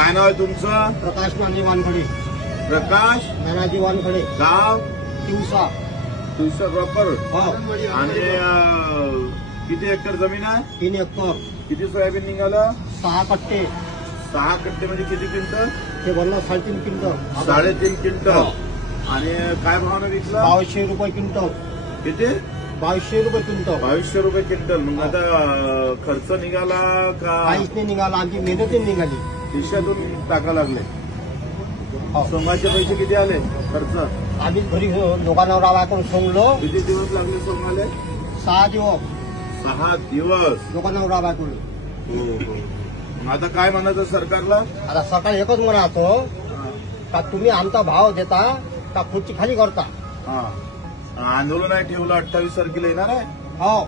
काय नाव आहे तुमचं? प्रकाश नानाजी वानखडे. प्रकाश नानाजी वानखडे. गाव दिवसा. तुमचं प्रॉपर. हो. आणि किती एकर जमीन आहे? 3 एकर. किती सोयाबीन निघालं? 6 कट्टे. 6 कट्टे म्हणजे किती क्विंटल? ते बनलं 3.5 क्विंटल. 3.5 क्विंटल. आणि काय भावानं विकलं? 2200 रुपये क्विंटल. किती? 2200 रुपये क्विंटल. 2200 रुपये क्विंटल. मग आता खर्च निघाला का? काहीच नाही निघाला, आमची मेहनत निघाली. खिशातून टाका लागले. हो. सोंगाचे पैसे किती आले खर्च? आम्ही घरी दोघांना रावाकडून सोंगलो. किती दिवस लागले सोंगाले? 6 दिवस 6 दिवस. दोघांना रावाकडून. मग आता काय म्हणायचं सरकारला? आता सरकार एकच म्हणातो का तुम्ही आमचा भाव देता का खुर्ची खाली करता. आंदोलन आहे ठेवलं 28 तारखेला येणार आहे. हो.